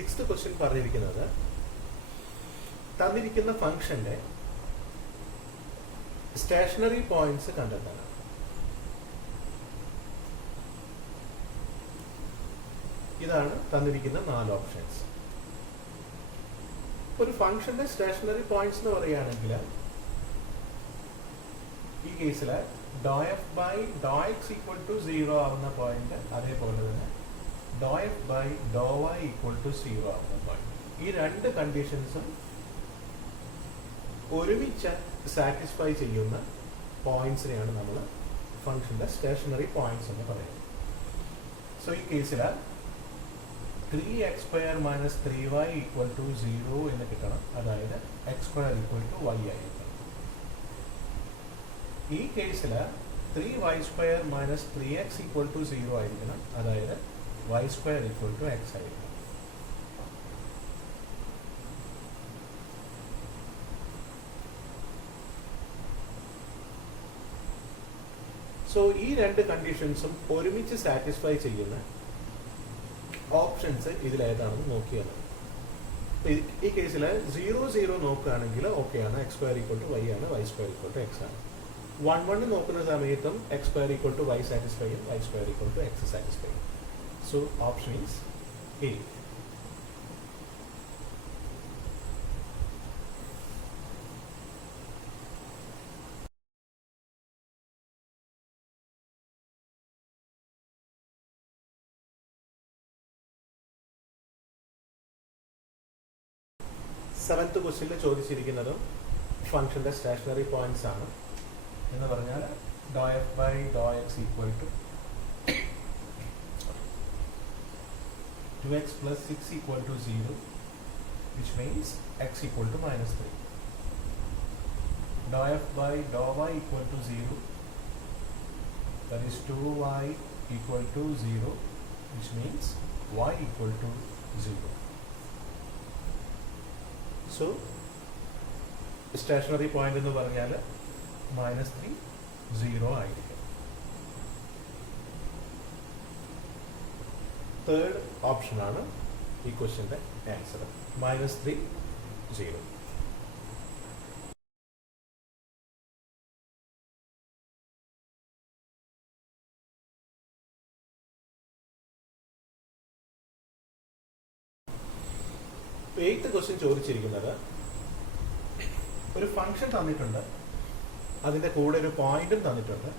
Sixth question പറഞ്ഞിരിക്കുന്നത് തന്നിരിക്കുന്ന ഫംഗ്ഷന്റെ സ്റ്റേഷനറി പോയിന്റ്സ് കണ്ടെത്താനാണ്. ഇതാണ് തന്നിരിക്കുന്ന 4 ഓപ്ഷൻസ്. ഒരു ഫംഗ്ഷന്റെ സ്റ്റേഷനറി പോയിന്റ്സ് എന്ന് പറയുകയാണെങ്കിൽ ഈ കേസിൽ doe F by Dr X equal to 0 ആവുന്ന പോയിന്റ്, അതേപോലെ തന്നെ doe F by Dr Y equal to 0 ആവുന്ന പോയിന്റ്. ഈ രണ്ട് കണ്ടീഷൻസും ഒരുമിച്ച് സാറ്റിസ്ഫൈ ചെയ്യുന്ന പോയിന്റ്സിനെയാണ് നമ്മൾ ഫംഗ്ഷന്റെ സ്റ്റേഷനറി പോയിന്റ്സ് എന്ന് പറയുന്നത്. സോ ഈ കേസിൽ 3x² minus 3y equal to 0 എന്ന് കിട്ടണം. അതായത് x² ഈക്വൽ ടു y ആയിരിക്കണം. ഈ കേസിൽ 3y² minus 3x equal to 0 ആയിരിക്കണം. അതായത് y² ഈക്വൽ ടു x ആയിരിക്കണം. സോ ഈ രണ്ട് കണ്ടീഷൻസും ഒരുമിച്ച് സാറ്റിസ്ഫൈ ചെയ്യുന്ന ഓപ്ഷൻസ് ഇതിലേതാണെന്ന് നോക്കിയത്. ഈ കേസിൽ 0 നോക്കുകയാണെങ്കിൽ ഓക്കെയാണ്, x² ഈക്വൽ ടു y ആണ്, y² ഈക്വൽ ടു x ആണ്. 1 നോക്കുന്ന സമയത്തും x² equal to y satisfy ചെയ്യും, y² equal to x satisfy ചെയ്യും. So option is A. Seventh ക്വസ്റ്റ്യനിൽ ചോദിച്ചിരിക്കുന്നതും ഫംഗ്ഷന്റെ സ്റ്റേഷനറി പോയിന്റ്സ് ആണ്. എന്ന് പറഞ്ഞാൽ doe F by Dr X equal to 2x plus 6 equal to 0, which means x equal to minus 3. Dou f by dou y equal to 0, that is 2y equal to 0, which means y equal to 0. So, stationary point എന്ന് പറഞ്ഞാൽ -3 0 ആയിരിക്കും. Third ഓപ്ഷനാണ് ഈ ക്വസ്റ്റ്യന്റെ answer, -3 0. Eighth question ചോദിച്ചിരിക്കുന്നത് ഒരു function തന്നിട്ടുണ്ട്, അതിന്റെ കൂടെ ഒരു പോയിന്റും തന്നിട്ടുണ്ട്.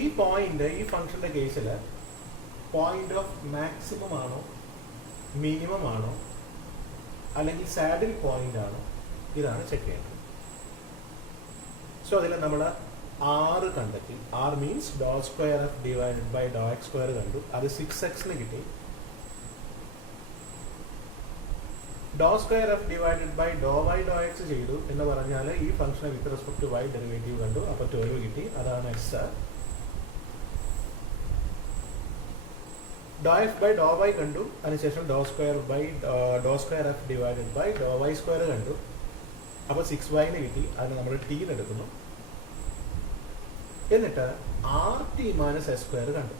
ഈ പോയിന്റ് ഈ ഫംഗ്ഷന്റെ കേസിൽ പോയിന്റ് ഓഫ് മാക്സിമം ആണോ, മിനിമം ആണോ, അല്ലെങ്കിൽ സാഡിൽ പോയിന്റ് ആണോ, ഇതാണ് ചെക്ക് ചെയ്യേണ്ടത്. സോ അതിൽ നമ്മൾ R കണ്ടെത്തി. R means doe square F divided by Dr X square കണ്ടു. അത് 6x കിട്ടി. Doe square F divided by Dr Y doe X ചെയ്തു എന്ന് പറഞ്ഞാൽ ഈ ഫംഗ്ഷനെ with respect to y derivative കണ്ടു. അപ്പോൾ 12 കിട്ടി. അതാണ് x. Doe F by Dr Y കണ്ടു. അതിനുശേഷം doe square F divided by Dr Y square കണ്ടു. അപ്പോൾ 6y കിട്ടി. അതിന് നമ്മൾ t എടുക്കുന്നു. എന്നിട്ട് RT മൈനസ് s സ്ക്വയർ കണ്ടു.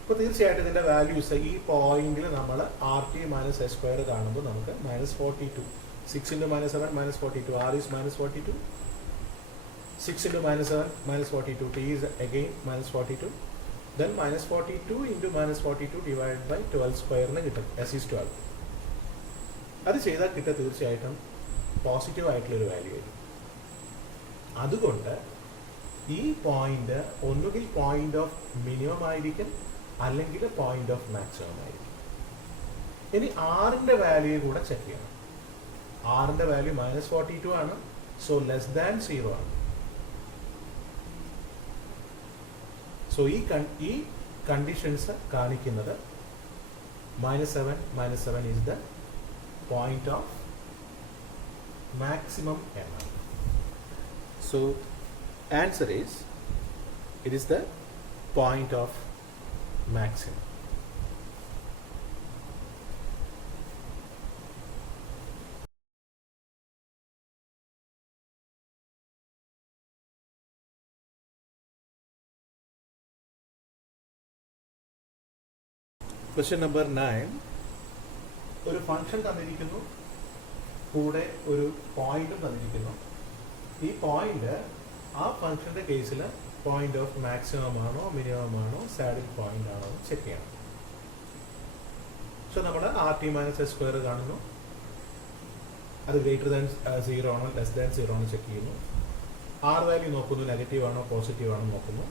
അപ്പോൾ തീർച്ചയായിട്ടും ഇതിന്റെ വാല്യൂസ് ഈ പോയിന്റിൽ നമ്മൾ RT മൈനസ് s സ്ക്വയർ കാണുമ്പോൾ നമുക്ക് -42, 6 into -7 -42, R is -42, 6 into -7 -42, T is again -42, then -42 into -42 divided by 12 square എന്ന് കിട്ടും. S is 12. അത് ചെയ്താൽ കിട്ടുക തീർച്ചയായിട്ടും പോസിറ്റീവ് ആയിട്ടുള്ളൊരു വാല്യൂ ആയിരിക്കും. അതുകൊണ്ട് ഈ പോയിന്റ് ഒന്നുകിൽ പോയിന്റ് ഓഫ് മിനിമം ആയിരിക്കും, അല്ലെങ്കിൽ പോയിന്റ് ഓഫ് മാക്സിമം ആയിരിക്കും. ഇനി ആറിന്റെ വാല്യൂ കൂടെ ചെക്ക് ചെയ്യണം. ആറിന്റെ വാല്യൂ -42 ആണ്. സോ ലെസ് ദാൻ 0 ആണ്. സോ ഈ കണ്ടീഷൻസ് കാണിക്കുന്നത് -7 is the point of maximum എന്നാണ്. So answer is it is the point of maximum. Question number 9. ഒരു ഫംഗ്ഷൻ തന്നിരിക്കുന്നു, കൂടെ ഒരു പോയിന്റും തന്നിരിക്കുന്നു. ഈ പോയിന്റ് ആ ഫംഗ്ഷന്റെ കേസിൽ പോയിന്റ് ഓഫ് മാക്സിമം ആണോ മിനിമം ആണോ സാഡിൽ പോയിന്റ് ആണോ ചെക്ക് ചെയ്യണം. സോ നമ്മൾ R T minus S square കാണുന്നു. അത് ഗ്രേറ്റർ ദാൻ 0 ആണോ ലെസ് ദാൻ 0 ആണോ ചെക്ക് ചെയ്യുന്നു. ആർ വാല്യൂ നോക്കുന്നു, നെഗറ്റീവ് ആണോ പോസിറ്റീവ് ആണോ നോക്കുന്നു.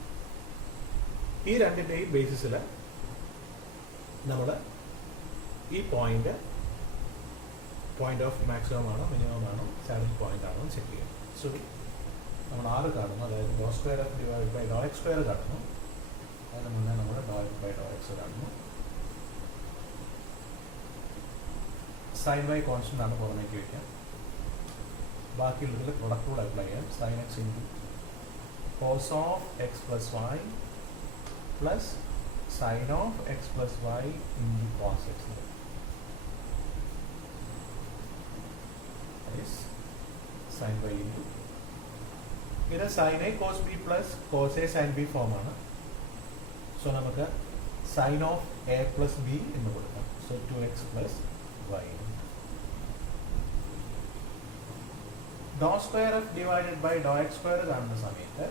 ഈ രണ്ടിൻ്റെയും ബേസിസിൽ നമ്മൾ ഈ പോയിന്റ് ഓഫ് മാക്സിമം ആണോ മിനിമം ആണോ സാഡിൽ പോയിന്റ് ആണോ ചെക്ക് ചെയ്യും. സോ നമ്മൾ ആറ് കാണുന്നു, അതായത് doe square F divide by Dr X square കാണുന്നു. അതിന് മുന്നേ നമ്മൾ doe F by Dr X കാണുന്നു. സൈൻ വൈ കോൺസ്റ്റന്റ് ആണ് പുറമേക്ക് വയ്ക്കാം. ബാക്കിയുള്ളതിൽ പ്രൊഡക്റ്റ് കൂടെ അപ്ലൈ ചെയ്യാം. Sine X into cos of X plus Y plus sine of X plus Y into cos X. Sine Y into ഇത് sine A cos B plus cos A sine B ഫോമാണ്. So നമുക്ക് sine of A plus B എന്ന് കൊടുക്കാം. So 2x plus Y. Doe square F divided by Dr X square കാണുന്ന സമയത്ത്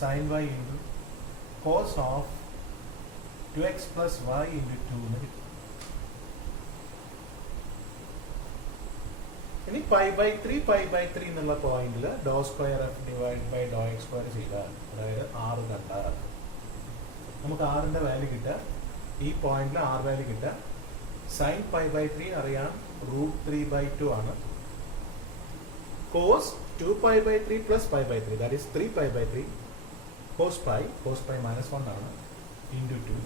sine Y into cos of 2x plus Y into 2 എന്ന് കിട്ടും. ഇനി pi by three എന്നുള്ള പോയിന്റിൽ doe square F divide by Dr X square ചെയ്താൽ, അതായത് 6 കണ്ടാൽ നമുക്ക് ആറിൻ്റെ വാല്യൂ കിട്ടുക. ഈ പോയിന്റിൽ ആർ വാല്യൂ കിട്ടുക. സൈൻ പൈ ബൈ 3 അറിയാം, √3/2 ആണ്. Cos 2π/3 plus π/3 that is 3π/3. Cos pi -1 ആണ് ഇൻറ്റു 2.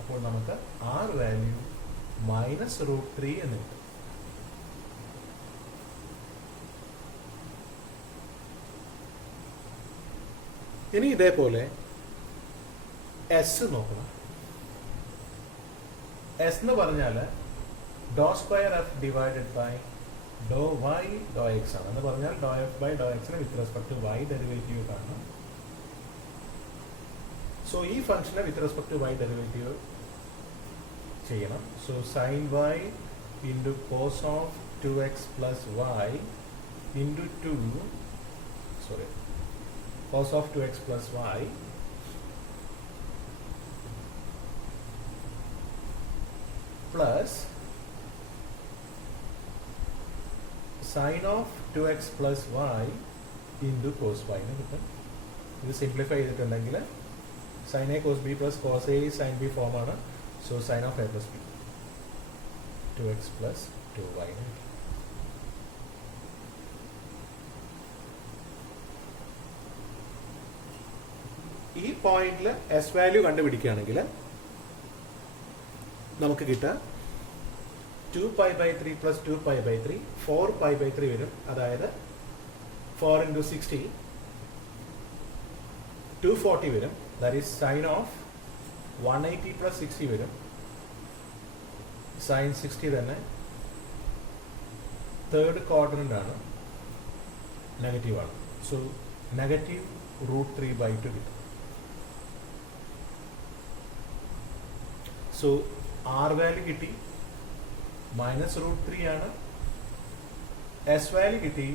അപ്പോൾ നമുക്ക് ആർ വാല്യൂ -√3 എന്ന് കിട്ടും. ഇനി ഇതേപോലെ എസ് നോക്കണം. എസ് എന്ന് പറഞ്ഞാൽ doe square F divided by Dr Y doe X ആണ്. എന്ന് പറഞ്ഞാൽ ഡോ എഫ് ബൈ ഡോ എക്സിന് with respect to Y derivative കാണണം. സോ ഈ ഫംഗ്ഷനെ with respect to Y derivative ചെയ്യണം. So sine Y into cos of 2x plus Y into 2 cos of 2x plus y plus sin of 2x plus y into cos y എന്ന് കിട്ടും. ഇത് simplify ചെയ്തിട്ടുണ്ടെങ്കിൽ sin a cos b plus cos a sin b form ആണ്. So sin of a plus b 2x plus 2y എന്ന് കിട്ടും. ഈ പോയിന്റിൽ S value കണ്ടുപിടിക്കുകയാണെങ്കിൽ നമുക്ക് കിട്ടുക 2π/3 പ്ലസ് 2π/3 4π/3 വരും. അതായത് 4 × 60 240 വരും. That is sign of 180 plus 60 വരും. സൈൻ 60 തന്നെ തേർഡ് ക്വാഡ്രന്റ് ആണ്, നെഗറ്റീവ് ആണ്. സോ നെഗറ്റീവ് √3/2 കിട്ടും. സോ ആർ വാല്യൂ കിട്ടി -√3 ആണ്. എസ് വാല്യൂ കിട്ടി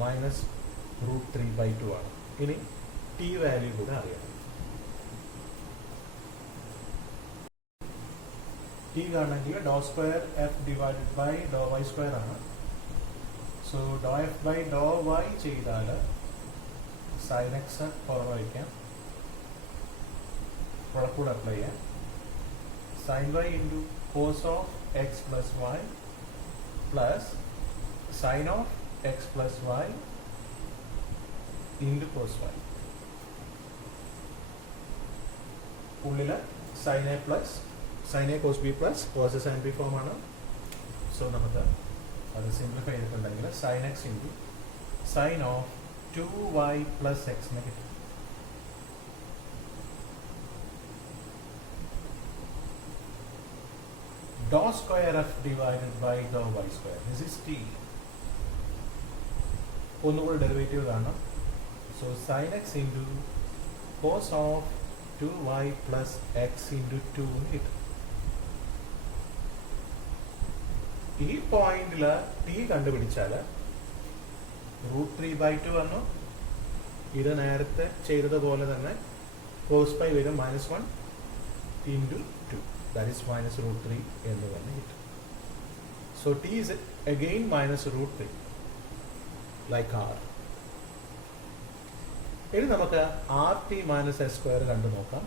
-√3/2 ആണ്. ഇനി ടി വാല്യൂ കൂടെ അറിയാം. ടി കാണണമെങ്കിൽ doe square F divided by Dr Y square ആണ്. So doe F by Dr Y ചെയ്താൽ സൈൻ എക്സ് പുറമെ വയ്ക്കാം, പ്രൊഡക്റ്റ് കൂടെ അപ്ലൈ ചെയ്യാം. sin y into cos of x plus y plus sin of x plus y into cos y. ഉള്ളിൽ sin a cos b plus cos a sin b form ആണ്. So നമുക്ക് അത് simplify ചെയ്തിട്ടുണ്ടെങ്കിൽ sin x into sin of 2y plus x എന്ന് കിട്ടും. Dou square f divided by dou y square. This is t. ഒന്നുകൂടെ derivative കാണാം. So sin x into cos of 2y plus x into 2 എന്ന് കിട്ടും. ഈ പോയിന്റിൽ t കണ്ടുപിടിച്ചാൽ √3/2 വന്നു. ഇത് നേരത്തെ ചെയ്തതുപോലെ തന്നെ cos pi വരും -1 into 2, that is minus √3 എന്ന് തന്നെ കിട്ടും. So t is again minus √3 like r. ഇനി നമുക്ക് rt minus s square കണ്ടു നോക്കാം.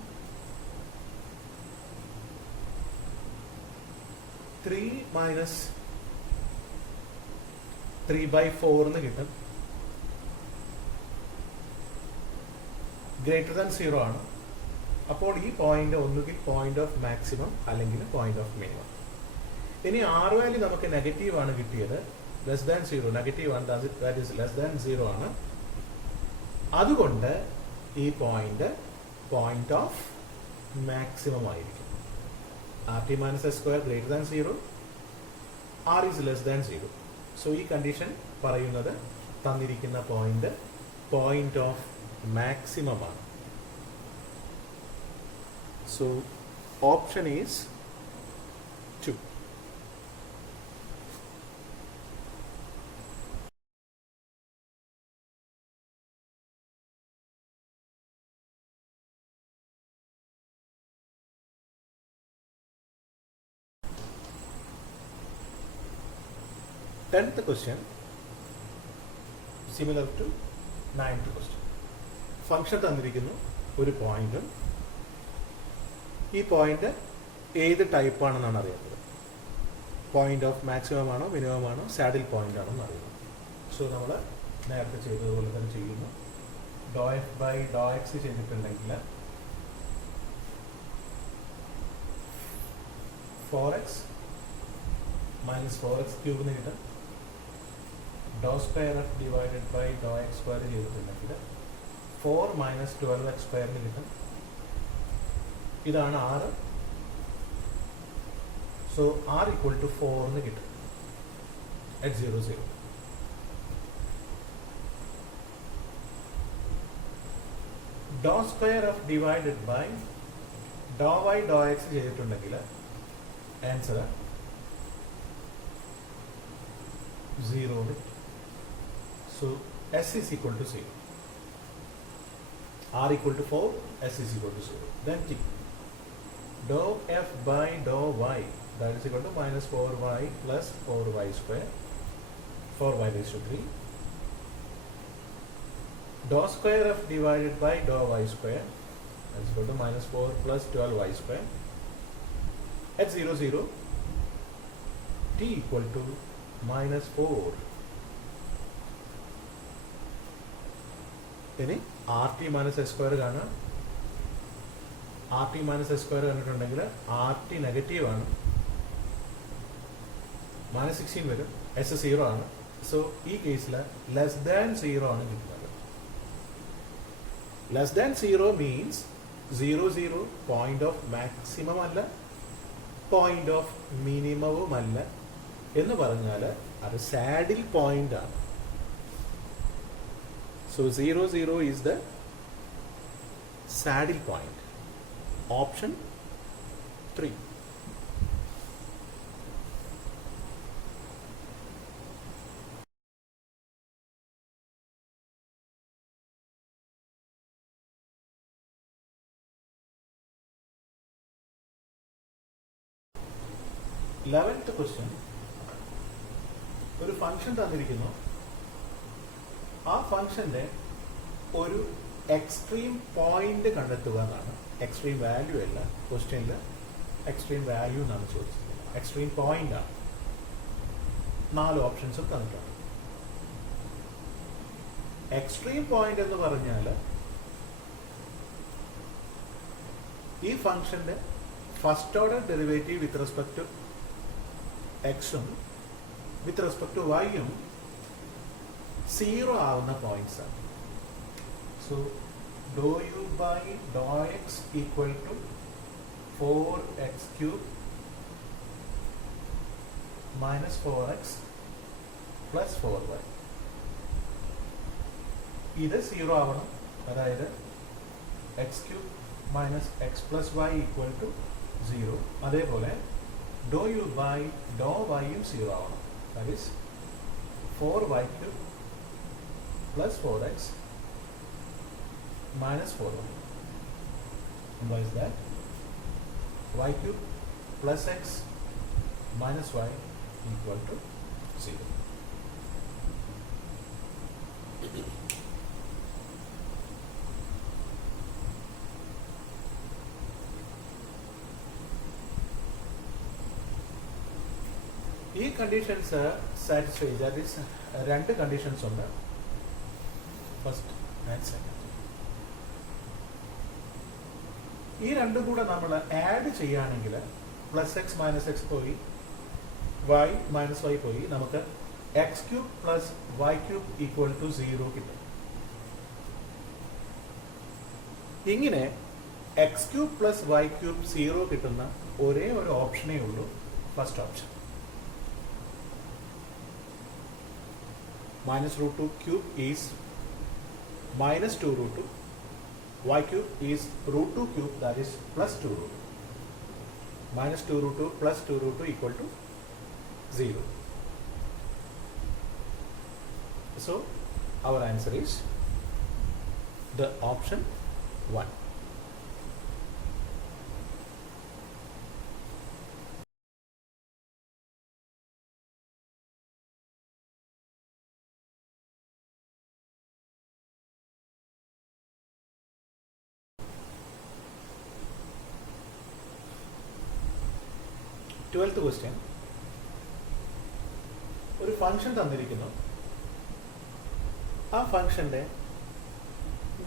3 minus 3/4 എന്ന് കിട്ടും. ഗ്രേറ്റർ ദാൻ 0 ആണ്. അപ്പോൾ ഈ പോയിന്റ് ഒന്നുകിൽ പോയിന്റ് ഓഫ് മാക്സിമം അല്ലെങ്കിൽ പോയിന്റ് ഓഫ് മിനിമം. ഇനി ആർ വാല്യൂ നമുക്ക് നെഗറ്റീവ് ആണ് കിട്ടിയത്, ലെസ് ദാൻ 0, നെഗറ്റീവ് ആണ്, ദാറ്റ് ഈസ് ലെസ് ദാൻ 0 ആണ്. അതുകൊണ്ട് ഈ പോയിന്റ് പോയിന്റ് ഓഫ് മാക്സിമം ആയിരിക്കും. R T minus S square greater than 0, R is less than 0. So ഈ കണ്ടീഷൻ പറയുന്നത് തന്നിരിക്കുന്ന പോയിന്റ് പോയിന്റ് ഓഫ് മാക്സിമം ആണ്. So option is 2. Tenth question, similar to 9th question. Function തന്നിരിക്കുന്നു, ഒരു പോയിന്റും. ഈ point ഏത് ടൈപ്പ് ആണെന്നാണ് അറിയുന്നത്. പോയിന്റ് ഓഫ് മാക്സിമം ആണോ മിനിമം ആണോ സാഡിൽ പോയിന്റ് ആണോ എന്ന് അറിയുന്നു. സോ നമ്മൾ നേരത്തെ ചെയ്തതുപോലെ തന്നെ ചെയ്യുന്നു. Doe F by Dr X ചെയ്തിട്ടുണ്ടെങ്കിൽ 4x minus 4x cube എന്ന് കിട്ടും. Doe square F divided by Dr X square ചെയ്തിട്ടുണ്ടെങ്കിൽ 4 minus 12x square എന്ന് കിട്ടും. ഇതാണ് r. So r equal to 4 എന്ന് കിട്ടും at 0, 0. Doe square F divided by Dr Y doe X ചെയ്തിട്ടുണ്ടെങ്കിൽ answer 0. So s is equal to 0. r equal to 4, s is equal to 0. Then t. Dou f by dou y, that is equal to minus 4y plus 4y square, 4y raised to 3. Dou square f divided by dou y square, that is equal to minus 4 plus 12y square. At 0, 0, t equal to minus 4. ഇനി R T minus S square കാണാം. R T minus S square കണ്ടിട്ടുണ്ടെങ്കിൽ R T negative ആണ്, -16 വരും, S 0 ആണ്. So ഈ കേസിൽ less than 0 ആണ് കിട്ടുന്നത്. Less than 0 means 0, 0 point of maximum അല്ല, പോയിന്റ് ഓഫ് മിനിമവും അല്ല എന്ന് പറഞ്ഞാൽ അത് സാഡിൽ പോയിന്റ് ആണ്. So 0, 0 is the saddle point. Option 3. Eleventh question. ഒരു ഫംഗ്ഷൻ തന്നിരിക്കുന്നു. ആ ഫംഗ്ഷന്റെ ഒരു എക്സ്ട്രീം പോയിന്റ് കണ്ടെത്തുക എന്നാണ്. എക്സ്ട്രീം വാല്യൂ അല്ല, ക്വസ്റ്റ്യനിൽ എക്സ്ട്രീം വാല്യൂ എന്നാണ് ചോദിച്ചിരിക്കുന്നത്. എക്സ്ട്രീം പോയിന്റ് ആണ്. 4 ഓപ്ഷൻസും തന്നിട്ടുണ്ട്. എക്സ്ട്രീം പോയിന്റ് എന്ന് പറഞ്ഞാൽ ഈ ഫംഗ്ഷന്റെ first order derivative with respect to എക്സും വിത്ത് റെസ്പെക്ട് ടു വൈയും 0 ആവുന്ന പോയിന്റ്സ് ആണ്. So do U by Dr X equal to 4x cube minus 4x plus 4y. ഇത് 0 ആവണം. അതായത് x cube minus x plus y equal to 0. അതേപോലെ dou u by dou y യും 0 ആവണം. That is 4y cube plus 4x minus 4y. Implies that y cube plus x minus y equal to 0. ഈ conditions satisfy, that is രണ്ട് conditions ഉണ്ട്, first and second. ഈ രണ്ടും കൂടെ നമ്മൾ add ചെയ്യുകയാണെങ്കിൽ പ്ലസ് എക്സ് മൈനസ് എക്സ് പോയി Y minus Y പോയി നമുക്ക് X cube plus Y cube equal to 0 കിട്ടും. ഇങ്ങനെ X cube plus Y cube 0 കിട്ടുന്ന ഒരേ ഒരു ഓപ്ഷനേ ഉള്ളൂ, first option. minus root 2 cube is minus 2 root 2. Y cube is root 2 cube, that is plus 2 root 2. Minus 2 root 2 plus 2 root 2 equal to 0. So our answer is the option 1. Twelfth question. ഒരു function തന്നിരിക്കുന്നു, ആ ഫംഗ്ഷന്റെ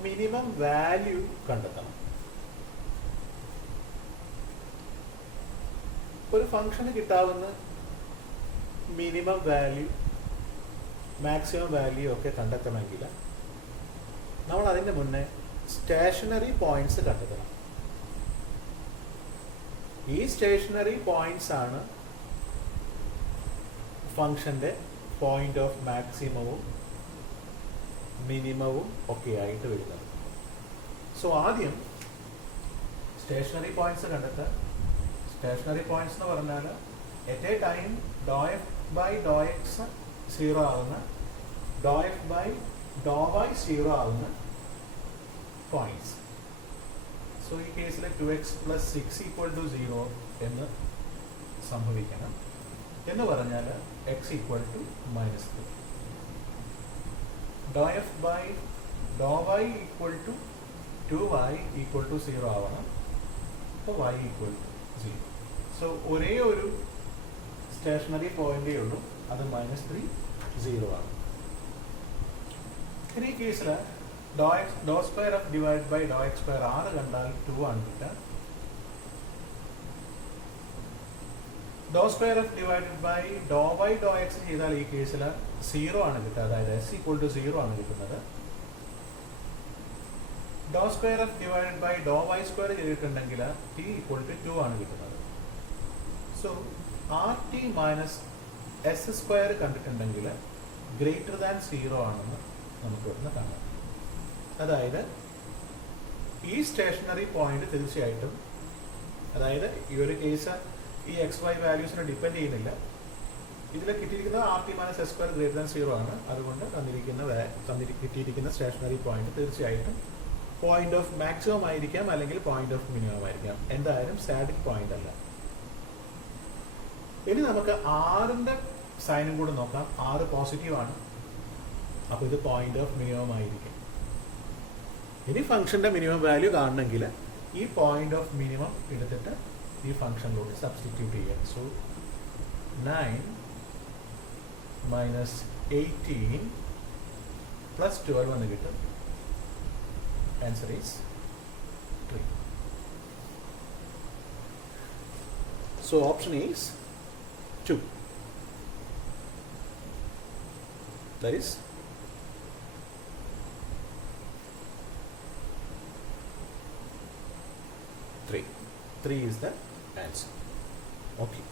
minimum value കണ്ടെത്തണം. ഒരു ഫംഗ്ഷന് കിട്ടാവുന്ന minimum value maximum value ഒക്കെ കണ്ടെത്തണമെങ്കിൽ നമ്മൾ അതിൻ്റെ മുന്നേ സ്റ്റേഷനറി പോയിന്റ്സ് കണ്ടെത്തണം. ഈ സ്റ്റേഷനറി പോയിന്റ്സ് ആണ് ഫംഗ്ഷന്റെ പോയിന്റ് ഓഫ് മാക്സിമവും മിനിമവും ഒക്കെ ആയിട്ട് വരുന്നത്. സോ ആദ്യം സ്റ്റേഷനറി പോയിന്റ്സ് കണ്ടെത്താൻ. സ്റ്റേഷനറി പോയിന്റ്സ് എന്ന് പറഞ്ഞാൽ at a time do F by Dr X 0 ആകുന്ന, do F by Dr Y 0 ആകുന്ന പോയിന്റ്സ്. സോ ഈ കേസിൽ 2x പ്ലസ് 6 ഈക്വൽ ടു 0 എന്ന് സംഭവിക്കണം. എന്ന് പറഞ്ഞാൽ x equal to -3. Do F by Dr Y equal to 2y equal to 0 ആവണം. അപ്പോൾ y ഈക്വൽ ടു 0. സോ ഒരേ ഒരു സ്റ്റേഷനറി പോയിന്റേ ഉള്ളൂ, അത് -3 0 ആണ്. ഈ കേസിൽ doe square of divide by Dr X square 6 കണ്ടാൽ 2 ആണ് കിട്ടുക. Doe square of divided by doe by Dr X ചെയ്താൽ ഈ കേസിൽ 0 ആണ് കിട്ടുക, അതായത് എസ് ഈക്വൽ ടു 0 ആണ് കിട്ടുന്നത്. Doe square of divided by Dr Y square ചെയ്തിട്ടുണ്ടെങ്കിൽ ടി ഈക്വൽ ടു 2 ആണ് കിട്ടുന്നത്. So R T minus S square കണ്ടിട്ടുണ്ടെങ്കിൽ ഗ്രേറ്റർ ദാൻ 0 ആണെന്ന് നമുക്ക് ഇവിടുന്ന് കാണാം. അതായത് ഈ സ്റ്റേഷനറി പോയിന്റ് തീർച്ചയായിട്ടും, അതായത് ഈ ഒരു കേസ് ഈ എക്സ് വൈ വാല്യൂസിനെ ഡിപ്പെൻഡ് ചെയ്യുന്നില്ല. ഇതിൽ കിട്ടിയിരിക്കുന്നത് R T minus S square greater than 0 ആണ്. അതുകൊണ്ട് കിട്ടിയിരിക്കുന്ന സ്റ്റേഷനറി പോയിന്റ് തീർച്ചയായിട്ടും പോയിന്റ് ഓഫ് മാക്സിമം ആയിരിക്കാം, അല്ലെങ്കിൽ പോയിന്റ് ഓഫ് മിനിമം ആയിരിക്കാം. എന്തായാലും സാഡിക് പോയിന്റ് അല്ല. ഇനി നമുക്ക് ആറിന്റെ സൈനും കൂടെ നോക്കാം. 6 പോസിറ്റീവ് ആണ്, അപ്പോൾ ഇത് പോയിന്റ് ഓഫ് മിനിമം ആയിരിക്കും. ഇനി ഫംഗ്ഷന്റെ മിനിമം വാല്യൂ കാണണമെങ്കിൽ ഈ പോയിന്റ് ഓഫ് മിനിമം എടുത്തിട്ട് ഈ ഫംഗ്ഷനിലോട്ട് സബ്സ്റ്റിറ്റ്യൂട്ട് ചെയ്യാം. സോ 9 മൈനസ് 18 പ്ലസ് 12 എന്ന് കിട്ടും. Answer is 3. So option is 2. That is 3. 3 is the answer. Okay.